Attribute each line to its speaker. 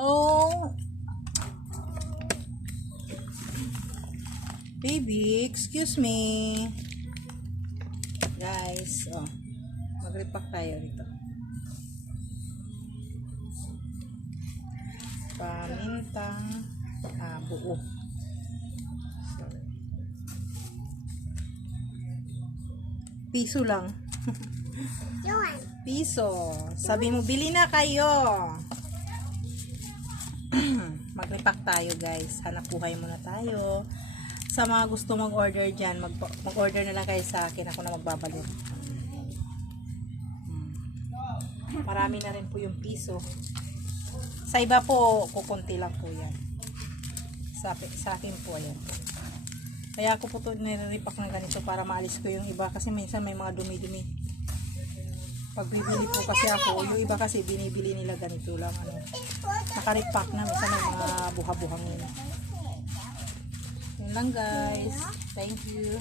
Speaker 1: Oh. Baby, excuse me. Guys, oh. Mag-repack tayo dito. Pamintang ah, buo. Sorry. Piso lang. Piso. Sabi mo, bili na kayo. Mag-repack tayo guys. Hanap buhay muna tayo. Sa mga gusto mag-order dyan, mag- mag-order na lang kayo sa akin. Ako na magbabalik. Hmm. Marami na rin po yung piso. Sa iba po, kukunti lang po yan. Sa, sa akin po, ayan. Kaya ako po ito nire-repack na ganito para maalis ko yung iba kasi minsan may mga dumi-dumi. Pag bibili po kasi ako, yung iba kasi binibili nila ganito lang. Ano, naka-repack na, minsan may mga buha-buhang yun. Yun lang guys. Thank you.